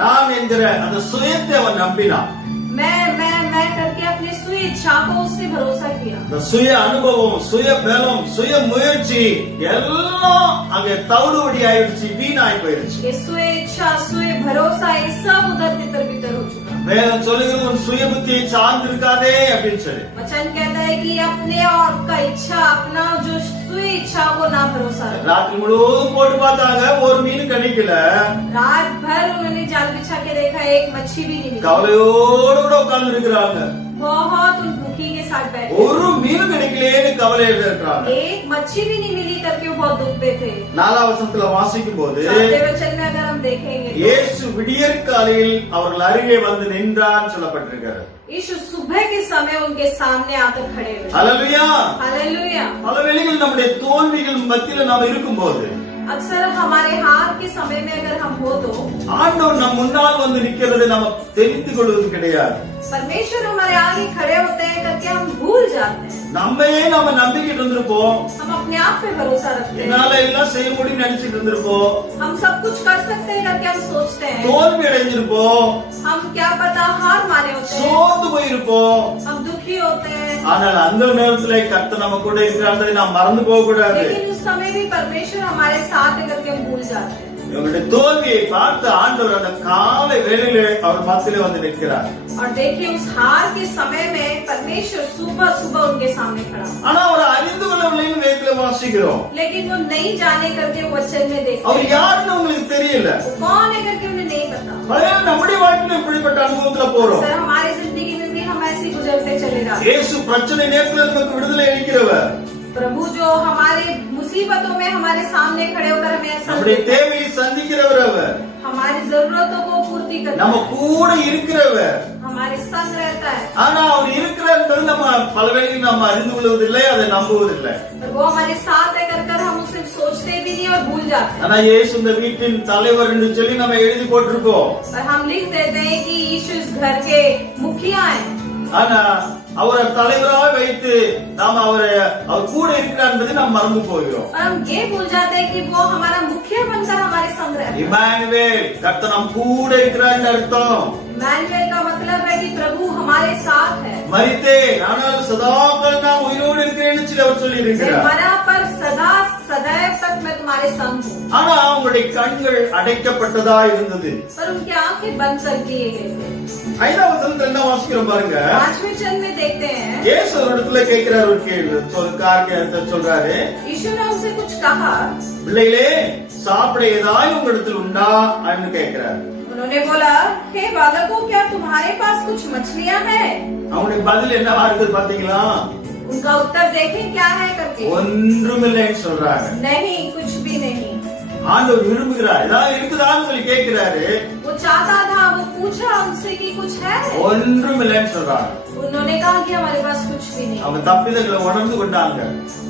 நான் என்கிற அந்த சுயத்தை அவன் நம்பினான். मैं करके अपनी सुई इच्छा को उसने भरोसा किया। இந்த சுய அனுபவம், சுய பலம், சுய முயற்சி எல்லாம் அங்க தவிடுபடி ஆயிடுச்சு, வீணாய் போயிடுச்சு. ये सुई इच्छा सुई भरोसा ये सब उधर तितर बितर हो चुका। வேதம் சொல்லுகிறது உன் சுய புத்தியை சார்ந்து இருக்காதே அப்படின்னு சொல்லி. वचन कहता है कि अपने और का इच्छा अपना जो सुई इच्छा को ना भरोसा रखो। ராத்திரி முழுவதும் போட்டு பார்த்தாங்க, ஒரு மீன் கிடைக்கல. रात भर उन्होंने जाल बिछा के देखा एक मच्छी भी नहीं मिली। கவலையோடு கூட உட்கார்ந்து இருக்கிறாங்க. बहुत उन दुखी के साथ बैठे, ஒரு மீன் கிடைக்கலையேன்னு கவலையில இருக்கிறாங்க. एक मच्छी भी नहीं मिली करके वो बहुत दुख पे थे। 4ஆம் வசனத்துல வாசிக்கும் போது, सातवें वचन में अगर हम देखेंगे तो இயேசு விடியற்காலையில் அவர்கள் அருகே வந்து நின்றான்னு சொல்லப்பட்டிருக்கிறது. यीशु सुबह के समय उनके सामने आकर खड़े हुए। ஹல்லேலூயா. हालेलुया। பல வேளைகள் நம்முடைய தோல்விகள் மத்தியில நாம் இருக்கும்போது अक्सर हमारे हार के समय में अगर हम हो तो ஆண்டவர் நம் முன்னால் வந்து நிற்கிறது நம்ம தெரிந்து கொள்வது கிடையாது. परमेश्वर हमारे आगे खड़े होते हैं करके हम भूल जाते हैं। நம்மையே நாம நம்பிக்கிட்டு இருந்திருப்போம், हम अपने आप पे भरोसा रखते हैं, என்னால எல்லாம் செய்ய முடியும் நினைச்சிட்டு இருந்திருப்போம், हम सब कुछ कर सकते हैं करके हम सोचते हैं। தோல்வி அடைஞ்சிருப்போம், हम क्या पता हार माने होते हैं, சோர்ந்து போயிருப்போம். हम दुखी होते हैं, ஆனால் அந்த நேரத்துல கர்த்தர் நம்ம கூட இருக்கிறான்றதை நாம் மறந்து போக கூடாது. लेकिन उस समय भी परमेश्वर हमारे साथ है करके हम भूल जाते हैं। இவங்களுடைய தோல்வியை பார்த்து ஆண்டவர் அந்த காலை வேளையிலே அவர் மத்தியிலே வந்து நிற்கிறார். और देखिए उस हार के समय में परमेश्वर परमेश्वर सुबह सुबह उनके सामने खड़ा, ஆனா அவர் அறிந்து கொள்ளவில்லைன்னு வேதத்துல வாசிக்கிறோம். लेकिन वो नहीं जाने करके वचन में देखते அவர் யாருன்னு உங்களுக்கு தெரியல. वो कौन है करके उन्हें नहीं पता। பழைய நம்முடைய வாழ்க்கையில இப்படிப்பட்ட அனுபவத்துல போறோம். सर हमारी जिंदगी में भी हम ऐसे गुजरते चले जाते। இயேசு பிரச்சனை நேரத்துல நமக்கு விடுதலை அளிக்கிறவர். प्रभु जो हमारे मुसीबतों में हमारे सामने खड़े होकर हमें நம்முடைய தேவையை சந்திக்கிறவர் அவர். हमारी जरूरतों को पूर्ति करता நம்ம है, கூட இருக்கிறவர். हमारे संग रहता है। ஆனா அவர் இருக்கிறது நம்ம பலவேளை நம்ம அறிந்து கொள்வதில்லை, அதை நம்புவதில்லை. और वो हमारे साथ है कर हम उसे सोचते भी नहीं और भूल जाते हैं। ஆனா இயேசு இந்த வீட்டின் தலைவர் என்று சொல்லி நம்ம எழுதி போட்டிருக்கோம். और हम लिख देते हैं कि यीशु इस घर के मुखिया हैं। ஆனா அவரை தலைவராக வைத்து நாம் அவர் கூட இருக்கிறார் என்பதை நாம் மறந்து போகிறோம். और हम ये भूल जाते हैं कि वो हमारा मुखिया बनकर हमारे संग रहता है। இம்மானுவேல், கர்த்தர் நம் கூட இருக்கிறார் என்று அர்த்தம். इम्मानुएल का मतलब है कि प्रभु हमारे साथ है। மரித்தேன் ஆனால் சதாகாலம் நான் உயிரோடு இருக்கிறேன்னு சொல்லி அவர் சொல்லி मैं இருக்கிறார். मरा पर सदा सदैव तक मैं तुम्हारे संग हूँ। ஆனா அவங்களுடைய கண்கள் அடைக்கப்பட்டதா இருந்தது. पर उनकी आंखें बंद कर दिए गए थे। 5ஆம் வசனத்துல என்ன வாசிக்கிறோம் பாருங்க. 5वें चरण में देखते हैं இயேசு ஒரு இடத்துல கேட்கிறார், ஒரு கேள்வி சொல்றாரு. यीशु ने उनसे कुछ कहा। பிள்ளைகளே, சாப்பிட ஏதாவது உங்களிடத்தில் உண்டா அப்படின்னு கேட்கிறார். उन्होंने बोला, हे बालकों, क्या तुम्हारे पास कुछ मछलियां हैं? அவங்களுடைய பதில் என்னவா இருக்குது பாத்தீங்களா? उनका उत्तर देखें क्या है करके। ஒன்றுமில்லைன்னு சொல்றாங்க. नहीं, कुछ भी नहीं। ஆண்டவர் விரும்புகிறார், ஏதாவது இருக்குதான்னு சொல்லி கேட்கிறாரு. वो चाहता था, वो पूछा उनसे कि कुछ है। ஒன்றுமில்லைன்னு சொல்றாங்க. उन्होंने कहा कि हमारे पास कुछ भी नहीं। அவங்க தப்பிதங்களை உணர்ந்து கொண்டாங்க.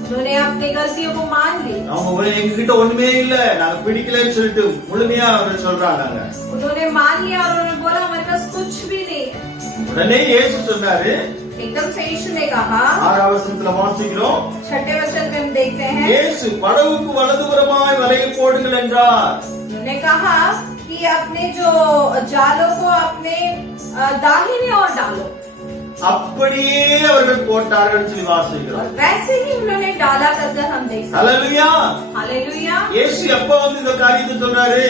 उन्होंने अपनी गलतियों को मान ली। அவங்க எங்ககிட்ட ஒண்ணுமே இல்ல, நாங்க பிடிக்கலன்னு சொல்லிட்டு முழுமையா அவர் சொல்றாங்க. उन्होंने मान लिया और उन्होंने बोला हमारे पास कुछ भी नहीं है। உடனே இயேசு சொன்னாரு. एकदम से यीशु ने कहा, 6ஆம் வசனத்துல வாசிக்கிறோம். 6वें वचन में हम देखते हैं இயேசு படகுக்கு வலதுபுறமாய் வலையை போடுங்கள் என்றார். उन्होंने कहा कि अपने जो जालों को अपने दाहिने ओर डालो। அப்படியே அவர்கள் போட்டார்கள் சொல்லி வாசிக்கிறோம். और वैसे ही उन्होंने डाला करके हम देख सकते हैं। ஹல்லேலூயா. हालेलुया। இயேசு எப்ப வந்து இந்த காரியத்தை சொல்றாரு?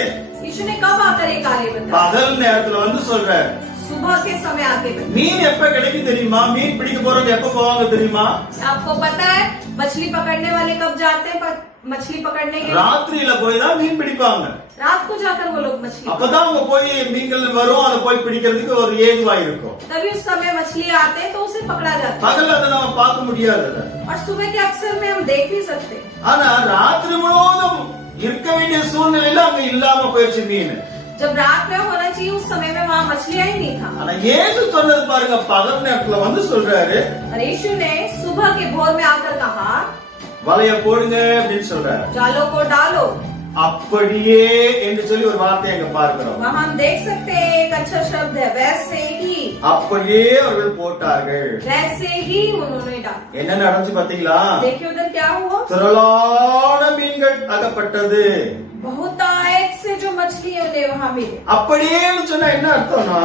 यीशु ने कब आकर ये कार्य बताया? பகல் நேரத்துல வந்து சொல்றாரு. सुबह के समय आके बताया। மீன் எப்ப கிடைக்கும் தெரியுமா? மீன் பிடிக்க போறவங்க எப்ப போவாங்க தெரியுமா? आपको पता है मछली पकड़ने वाले कब जाते हैं मछली पकड़ने के लिए? ராத்திரியில போய் தான் மீன் பிடிப்பாங்க. रात को जाकर वो लोग मछली அப்பதான் அவங்க போய் மீன்கள் வரும், அதை போய் பிடிக்கிறதுக்கு ஒரு ஏதுவா இருக்கும். तभी उस समय मछली आते हैं तो उसे पकड़ा जाता பகல்ல அதை நம்ம பார்க்க முடியாது. है और सुबह के अवसर में हम देख भी सकते हैं। ஆனா ராத்திரி முழுவதும் இருக்க வேண்டிய சூழ்நிலையில அங்க இல்லாம போயிடுச்சு மீன். जब रात में होना चाहिए उस समय में वहाँ मछलियां ही नहीं था। ஆனா இயேசு சொன்னது பாருங்க, பகல் நேரத்துல வந்து சொல்றாரு. और यीशु ने सुबह के भोर में आकर कहा, வலைய போடுங்க அப்படின்னு சொல்றாரு. जालों को डालो। அப்படியே என்று சொல்லி ஒரு வார்த்தை அங்க பார்க்கிறோம். वहाँ हम देख सकते हैं एक अच्छा शब्द है, वैसे ही। அப்படியே அவர்கள் போட்டார்கள். वैसे ही उन्होंने डाला। என்ன நடந்துச்சு பாத்தீங்களா? देखिए उधर क्या हुआ? திரளான மீன்கள் அகப்பட்டது. बहुतायत से जो मछलियां उन्हें वहाँ मिले। அப்படியேன்னு சொன்னா என்ன அர்த்தம்னா,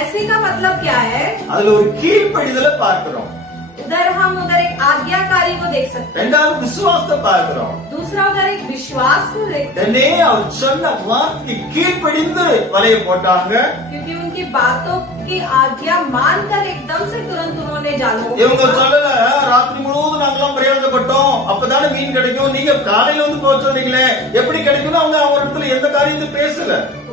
ऐसे का मतलब क्या है? அதுல ஒரு கீழ்ப்படிதலை பார்க்கிறோம். उधर एक आज्ञाकारी को देख सकते हैं। ரெண்டாவது விசுவாசத்தை பார்க்கிறோம். दूसरा उधर एक विश्वास को देखते हैं। உடனே அவர் சொன்ன வார்த்தைக்கு கீழ்ப்படிந்து வலையை போட்டாங்க. क्योंकि उनकी बातों की आज्ञा मानकर एकदम से तुरंत उन्होंने जालों को இவங்க சொல்லல, ராத்திரி முழுவதும் நாங்கெல்லாம் பிரயோஜனப்பட்டோம், அப்பதானே மீன் கிடைக்கும், நீங்க காலையில வந்து போக சொன்னீங்களே எப்படி கிடைக்கும்? அவங்க அவர் இடத்துல எந்த காரியத்தை பேசல.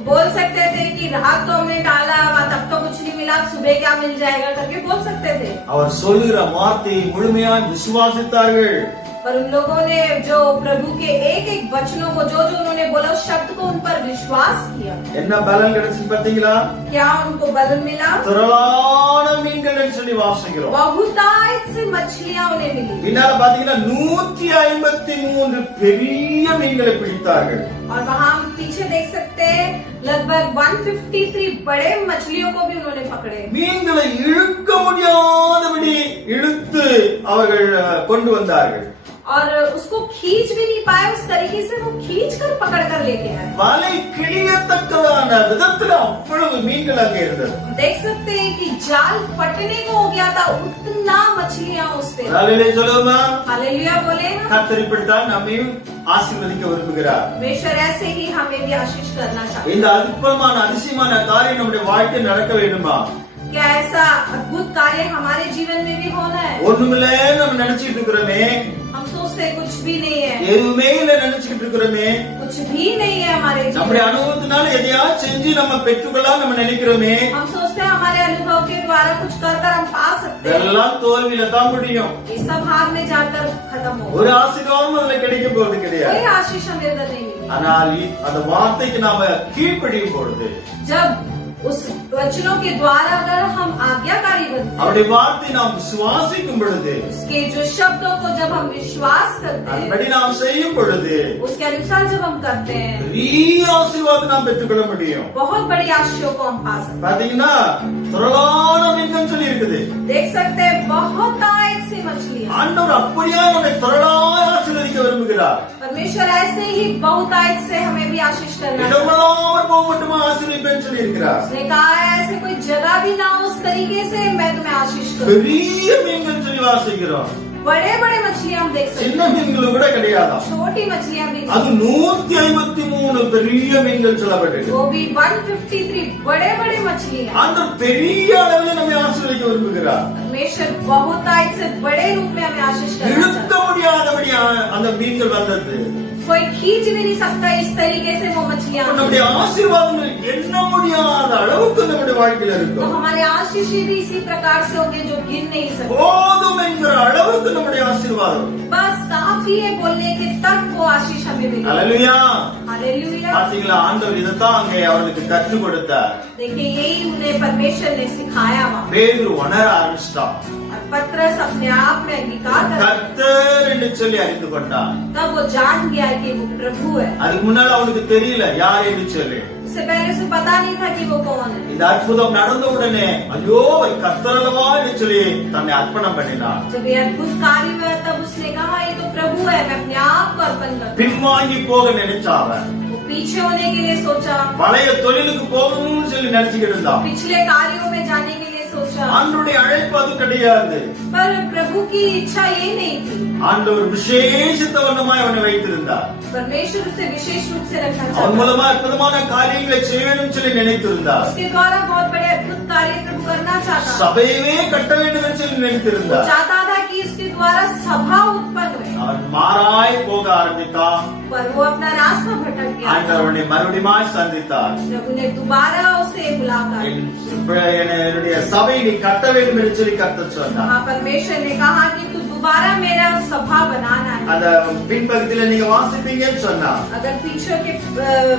बोल सकते थे कि रात तो हमने डाला, तब तो कुछ नहीं मिला, सुबह क्या मिल जाएगा करके बोल सकते थे। அவர் சொல்லுகிற வார்த்தையை முழுமையாக விசுவாசித்தார்கள். पर उन लोगों ने जो प्रभु के एक एक वचनों को जो उन्होंने बोला उस शब्द को उन पर विश्वास किया। என்ன பலன் கிடைச்சு பாத்தீங்களா? क्या उनको बल मिला? திரளான மீன்கள் சொல்லி வாசிக்கிறோம். बहुतायत से मछलियां उन्हें मिली। பின்னால பாத்தீங்கன்னா 153 பெரிய மீன்களை பிடித்தார்கள். और वहाँ हम पीछे देख सकते हैं लगभग 153 बड़े मछलियों को भी उन्होंने पकड़े। மீன்களை இழுக்க முடியாதபடி இழுத்து அவர்கள் கொண்டு வந்தார்கள். और उसको खींच भी नहीं पाए, उस तरीके से वो खींच कर पकड़ कर लेके आए। வலை கிழியத்தக்கதான விதத்துல அவ்வளவு மீன்கள் அங்கே இருந்தது. देख सकते हैं कि जाल फटने को हो गया था, उतना मछलियां उस पे। ஹல்லேலூயா சொல்லுமா? हालेलुया बोले ना। கர்த்தர் இப்படித்தான் நம்மையும் ஆசீர்வதிக்க விரும்புகிறார். परमेश्वर ऐसे ही हमें भी आशीष करना चाहते இந்த அற்புதமான அதிசயமான காரியம் நம்முடைய வாழ்க்கையில் நடக்க வேண்டுமா? हैं। क्या ऐसा अद्भुत कार्य हमारे जीवन में ஒண்ணுமில்ல நம்ம நினைச்சிட்டு இருக்கிறோமே, हम सोचते हैं कुछ भी नहीं है, எதுவுமே இல்ல நினைச்சிட்டு இருக்கிறோமே, कुछ भी नहीं है हमारे जीवन நம்முடைய में। அனுபவத்தினால எதையாவது செஞ்சு நம்ம பெற்றுக்கலாம் நம்ம நினைக்கிறோமே, हम सोचते हैं हमारे अनुभव के द्वारा कुछ कर कर हम पा सकते हैं, இதெல்லாம் தோல்வியில தான் முடியும். ये सब हार में जाकर खत्म हो। ஒரு ஆசீர்வாதம் அதுல கிடைக்க போறது கிடையாது. कोई आशीष हमें अंदर नहीं मिली। ஆனால் அந்த வார்த்தைக்கு நாம கீழ்ப்படியும் பொழுது, जब उस वचनों के द्वारा अगर हम आज्ञाकारी बनते हैं, அவருடைய வார்த்தை நாம் விசுவாசிக்கும் பொழுது, उसके जो शब्दों को जब हम विश्वास करते हैं, அதன்படி நாம் செய்யும் பொழுது उसके अनुसार जब हम करते हैं, பெரிய ஆசீர்வாதம் நாம் பெற்றுக்கொள்ள முடியும். बहुत बड़ी आशीषों को हम पा सकते हैं। பாத்தீங்கன்னா திரளான மீன்கள் சொல்லி இருக்குது. देख सकते हैं बहुत आयत से मछलियां। ஆண்டவர் அப்படியே நம்மை திரளாக ஆசீர்வதிக்க விரும்புகிறார். परमेश्वर ऐसे ही बहुत आयत से हमें भी आशीष करना है। இடமெல்லாம் போக மட்டுமா ஆசீர்வதிப்பேன்னு சொல்லி இருக்கிறார். उसने कहा है ऐसे कोई जगह भी ना हो उस तरीके से मैं तुम्हें आशीष करूं। பெரிய மீன்கள் சொல்லி வாசிக்கிறோம். बड़े बड़े मछलियां हम देख सकते சின்ன हैं, மீன்கள் கூட கிடையாதாம். छोटी मछलियां भी அது नहीं। 153 பெரிய மீன்கள் சொல்லப்பட்டிருக்கு. वो भी 153 बड़े बड़े मछलियां। ஆண்டவர் பெரிய அளவில் நம்மை ஆசீர்வதிக்க விரும்புகிறார். परमेश्वर बहुत आयत से बड़े रूप में हमें आशीष करना இழுக்க चाहता है। முடியாதபடி அந்த மீன்கள் வந்தது. कोई खींच भी नहीं सकता इस तरीके से वो मछलियां। நம்முடைய ஆசீர்வாதங்கள் எண்ண முடியாத அளவுக்கு நம்முடைய வாழ்க்கையில तो இருக்கும். हमारे आशीष भी इसी प्रकार से होंगे जो गिन नहीं सकते। போதும் என்கிற அளவுக்கு நம்முடைய ஆசீர்வாதம். बस काफी है बोलने के तक वो आशीष हमें मिलेगी। அல்லேலூயா. हालेलुया। பாத்தீங்களா, ஆண்டவர் இதைத்தான் அங்கே அவனுக்கு கற்றுக் கொடுத்தார். देखिए यही उन्हें परमेश्वर ने सिखाया वहाँ। பேதுரு உணர ஆரம்பிச்சிட்டான். और पतरस अपने आप में अंगीकार कर கர்த்தர் என்று சொல்லி அறிந்து கொண்டான். तब वो जान गया कि वो प्रभु है। அதுக்கு முன்னால அவனுக்கு தெரியல யார் என்று சொல்லி. उससे पहले उसे पता नहीं था कि वो कौन है। இந்த அற்புதம் நடந்த உடனே ஐயோ கர்த்தர் அல்லவா என்று சொல்லி தன்னை அர்ப்பணம் பண்ணினான். जब ये अद्भुत कार्य हुआ तब उसने कहा ये तो प्रभु है, मैं अपने आप को अर्पण करता हूँ। பின்வாங்கி போக நினைச்சாவன். वो पीछे होने के लिए सोचा, பழைய தொழிலுக்கு போகணும்னு சொல்லி நினைச்சுக்கிட்டு இருந்தான். पिछले कार्यों में जाने के लिए सोचा, ஆண்டவருடைய அழைப்பு அது கிடையாது. पर प्रभु की इच्छा ये नहीं थी। ஆண்டவர் விசேஷித்த வண்ணமாய் அவனை வைத்திருந்தார். परमेश्वर उसे विशेष रूप से रखना அவன் चाहता மூலமா அற்புதமான காரியங்களை செய்யணும்னு சொல்லி நினைத்திருந்தார். उसके द्वारा बहुत बड़े अद्भुत कार्य प्रभु करना चाहता। சபையவே கட்ட வேண்டும் என்று சொல்லி वो நினைத்திருந்தார். चाहता था कि उसके द्वारा सभा उत्पन्न हुए, அவன் மாறாய் போக ஆரம்பித்தான். पर वो अपना रास्ता भटक गया। ஆண்டவர் அவனை மறுபடியும் சந்தித்தார். प्रभु ने दोबारा उसे मुलाकात की। என்னுடைய சபை நீ கட்ட வேண்டும் என்று சொல்லி கர்த்தர் சொன்னார். हाँ, परमेश्वर ने कहा कि तू दोबारा मेरा सभा बनाना है। அந்த பின்பகுதியில நீங்க வாசிப்பீங்கன்னு சொன்னா अगर पीछे के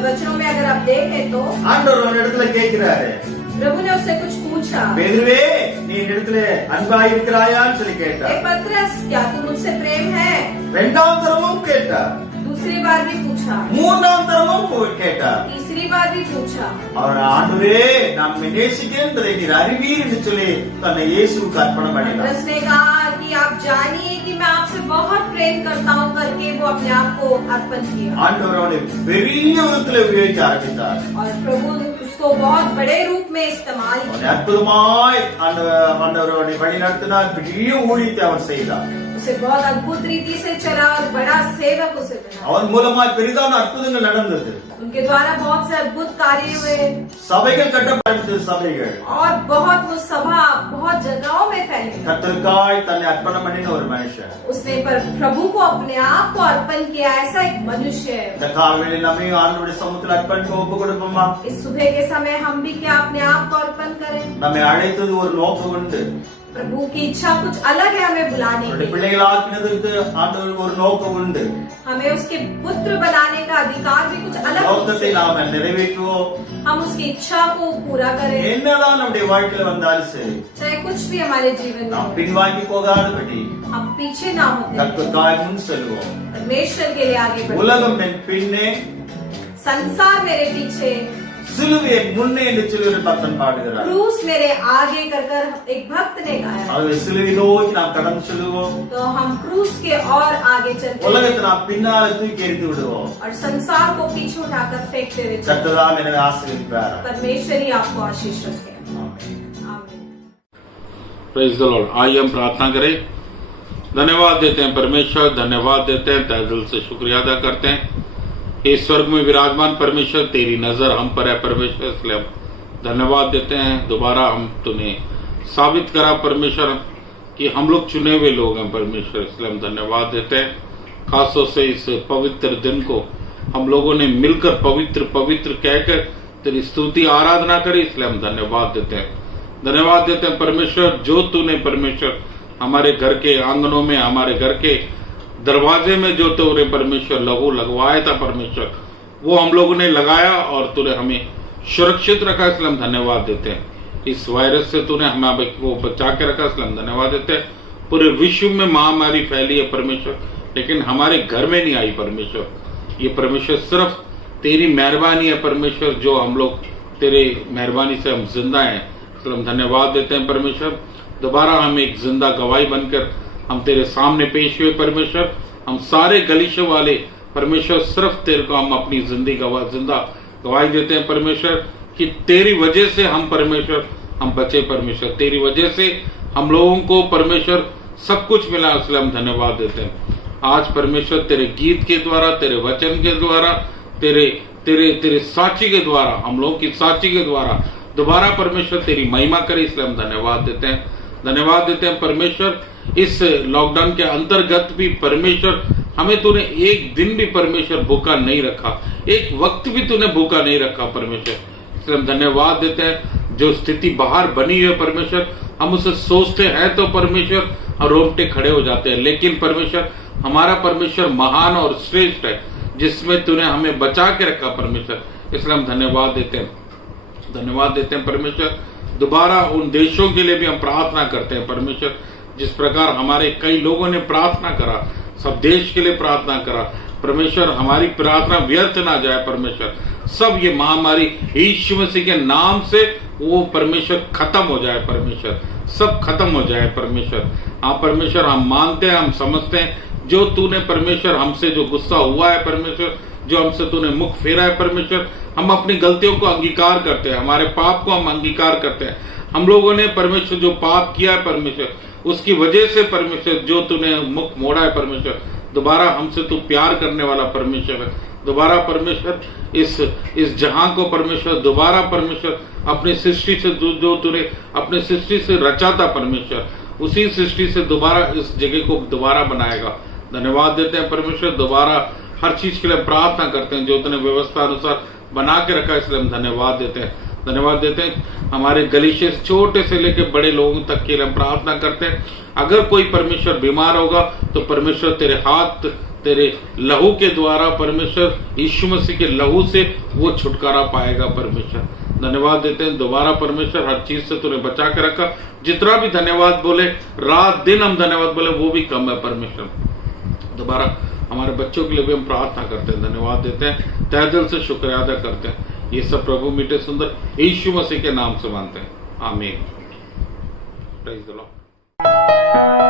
वचनों में अगर आप देखें तो ஆண்டவர் ஒரு இடத்துல கேட்கிறாரு, प्रभु ने उससे कुछ पूछा, பேதுருவே நீ இடத்துல அன்பாய் இருக்கிறாயான்னு சொல்லி हे கேட்டார். पतरस क्या तू मुझसे प्रेम है? இரண்டாம் தரமும் கேட்டார். दूसरी बार भी पूछा, மூன்றாம் தரமும் கேட்டார். तीसरी बार भी पूछा। அவர் ஆண்டவரே நான் நேசிக்கிறேன் என்பதை நீர் அறிவீர் என்று சொல்லி தன்னை இயேசுவுக்கு அர்ப்பணம் பண்ணினார். पतरस ने कहा कि आप जानिए कि मैं आपसे बहुत प्रेम करता हूँ करके वो अपने आप को अर्पण किया। ஆண்டவர் அவனை பெரிய விதத்துல உபயோகிக்க ஆரம்பித்தார். और प्रभु उसको बहुत बड़े रूप में इस्तेमाल அவனை किया। அற்புதமாய் ஆண்டவர் அவனை வழி நடத்தினார். பெரிய ஊழியத்தை அவர் செய்தார். उसे बहुत अद्भुत रीति से चला और बड़ा सेवक उसे बना। அவன் மூலமாய் பெரிதான அற்புதங்கள் நடந்தது. उनके द्वारा बहुत से अद्भुत कार्य हुए சபைகள் கட்டப்பட்டது. சபைகள் और बहुत वो सभा बहुत जगहों में फैली। கர்த்தருக்காய் தன்னை அர்ப்பணம் பண்ணின ஒரு மனுஷன். उसने पर प्रभु को अपने आप को अर्पण किया, ऐसा एक मनुष्य है। இந்த காலவேளையில் நம்ம ஆண்டவருடைய சமூகத்தில் அர்ப்பணிக்க ஒப்பு கொடுப்போமா? इस सुबह के समय हम भी क्या अपने आप को अर्पण करें? நம்மை அழைத்தது ஒரு நோக்கம் உண்டு. प्रभु की इच्छा कुछ अलग है हमें बुलाने அவருடைய की। பிள்ளைகளாக்கினதற்கு ஆண்டவருக்கு ஒரு நோக்கம் உண்டு. हमें उसके पुत्र बनाने का अधिकार भी कुछ अलग நோக்கத்தை है। நாம நிறைவேற்றுவோம். हम उसकी इच्छा को पूरा करें, என்னதான் நம்முடைய வாழ்க்கையில வந்தாலும் சரி, चाहे कुछ भी हमारे जीवन में நாம் हो। பின்வாங்கி போகாதபடி हम पीछे ना होते, கர்த்தருக்காய் முன் செல்வோம். परमेश्वर के लिए आगे बढ़े। உலகம் என் பின்னே संसार मेरे पीछे, சிலுவையை முன்னே என்று சொல்லி ஒரு பக்தன் பாடுகிறார். क्रूस मेरे आगे कर कर एक भक्त ने गाया। ஆகவே சிலுவை நோக்கி நாம் கடந்து செல்வோம். तो हम क्रूस के और आगे चलते हैं உலகத்தை நாம் பின்னால தூக்கி எறிந்து விடுவோம். और संसार को पीछे उठाकर फेंकते हुए चलते हैं। கர்த்தர்தான் என்னை ஆசீர்வதிப்பார். परमेश्वर ही आपको आशीष रखे। ஆமென். आमीन। Praise the Lord. आइए हम प्रार्थना करें। धन्यवाद देते हैं परमेश्वर, धन्यवाद देते हैं, तहे दिल से शुक्रिया अदा करते हैं। हे स्वर्ग में विराजमान परमेश्वर, तेरी नजर हम पर है परमेश्वर, इसलिए हम धन्यवाद देते हैं। दोबारा हम तुम्हें साबित करा परमेश्वर कि हम लोग चुने हुए लोग हैं परमेश्वर, इसलिए हम धन्यवाद देते हैं। खासतौर से इस पवित्र दिन को हम लोगों ने मिलकर पवित्र पवित्र कहकर तेरी स्तुति आराधना करी, इसलिए हम धन्यवाद देते हैं। धन्यवाद देते हैं परमेश्वर, जो तूने परमेश्वर हमारे घर के आंगनों में, हमारे घर के दरवाजे में जो तूने परमेश्वर लहू लगवाया था परमेश्वर, वो हम लोगों ने लगाया और तूने हमें सुरक्षित रखा, इसलिए हम धन्यवाद देते हैं। इस वायरस से तूने हमें को बचा के रखा, इसलिए हम धन्यवाद देते हैं। पूरे विश्व में महामारी फैली है परमेश्वर, लेकिन हमारे घर में नहीं आई परमेश्वर। ये परमेश्वर सिर्फ तेरी मेहरबानी है परमेश्वर, जो हम लोग तेरे मेहरबानी से हम जिंदा हैं, इसलिए हम धन्यवाद देते हैं परमेश्वर। दोबारा हम एक जिंदा गवाही बनकर हम तेरे सामने पेश हुए परमेश्वर। हम सारे गलीशे वाले परमेश्वर सिर्फ तेरे को हम अपनी जिंदा गवाही देते हैं परमेश्वर, कि तेरी वजह से हम परमेश्वर हम बचे परमेश्वर, तेरी वजह से हम लोगों को परमेश्वर सब कुछ मिला, इसलिए हम धन्यवाद देते हैं। आज परमेश्वर तेरे गीत के द्वारा, तेरे वचन के द्वारा, तेरे साक्षी के द्वारा, हम लोगों की साक्षी के द्वारा दोबारा परमेश्वर तेरी महिमा करे, इसलिए हम धन्यवाद देते हैं। धन्यवाद देते हैं परमेश्वर। इस लॉकडाउन के अंतर्गत भी परमेश्वर हमें तूने एक दिन भी परमेश्वर भूखा नहीं रखा, एक वक्त भी तूने भूखा नहीं रखा परमेश्वर, इसलिए हम धन्यवाद देते हैं। जो स्थिति बाहर बनी है परमेश्वर, हम उसे सोचते हैं तो परमेश्वर और रोंगटे खड़े हो जाते हैं, लेकिन परमेश्वर हमारा परमेश्वर महान और श्रेष्ठ है, जिसमें तूने हमें बचा के रखा परमेश्वर, इसलिए हम धन्यवाद देते हैं। धन्यवाद देते हैं परमेश्वर। दोबारा उन देशों के लिए भी हम प्रार्थना करते हैं परमेश्वर, जिस प्रकार हमारे कई लोगों ने प्रार्थना करा, सब देश के लिए प्रार्थना करा परमेश्वर। हमारी प्रार्थना व्यर्थ ना जाए परमेश्वर। सब ये महामारी यीशु मसीह के नाम से वो परमेश्वर खत्म हो जाए परमेश्वर, सब खत्म हो जाए परमेश्वर। हाँ परमेश्वर, हम मानते हैं, हम समझते हैं, जो तूने परमेश्वर हमसे जो गुस्सा हुआ है परमेश्वर, जो हमसे तूने मुख फेरा है परमेश्वर, हम अपनी गलतियों को अंगीकार करते हैं, हमारे पाप को हम अंगीकार करते हैं। हम लोगों ने परमेश्वर जो पाप किया है परमेश्वर, उसकी वजह से परमेश्वर जो तूने मुख मोड़ा है परमेश्वर, दोबारा हमसे तू प्यार करने वाला परमेश्वर है। दोबारा परमेश्वर इस जहां को परमेश्वर दोबारा परमेश्वर अपनी सृष्टि से जो तूने अपने सृष्टि से रचा था परमेश्वर, उसी सृष्टि से दोबारा इस जगह को दोबारा बनाएगा। धन्यवाद देते हैं परमेश्वर। दोबारा हर चीज के लिए प्रार्थना करते हैं, जो तूने व्यवस्था अनुसार बना के रखा, इसलिए हम धन्यवाद देते हैं। धन्यवाद देते हैं। हमारे गलीचे छोटे से लेकर बड़े लोगों तक के लिए हम प्रार्थना करते हैं। अगर कोई परमेश्वर बीमार होगा तो परमेश्वर तेरे हाथ, तेरे लहू के द्वारा परमेश्वर यीशु मसीह के लहू से वो छुटकारा पाएगा परमेश्वर। धन्यवाद देते हैं। दोबारा परमेश्वर हर चीज से तूने बचा के रखा। जितना भी धन्यवाद बोले, रात दिन हम धन्यवाद बोले, वो भी कम है परमेश्वर। दोबारा हमारे बच्चों के लिए भी हम प्रार्थना करते हैं, धन्यवाद देते हैं, तहे दिल से शुक्रिया अदा करते हैं। ये सब प्रभु मीठे सुंदर यीशु मसीह के नाम से मानते हैं, आमीन। Praise the Lord.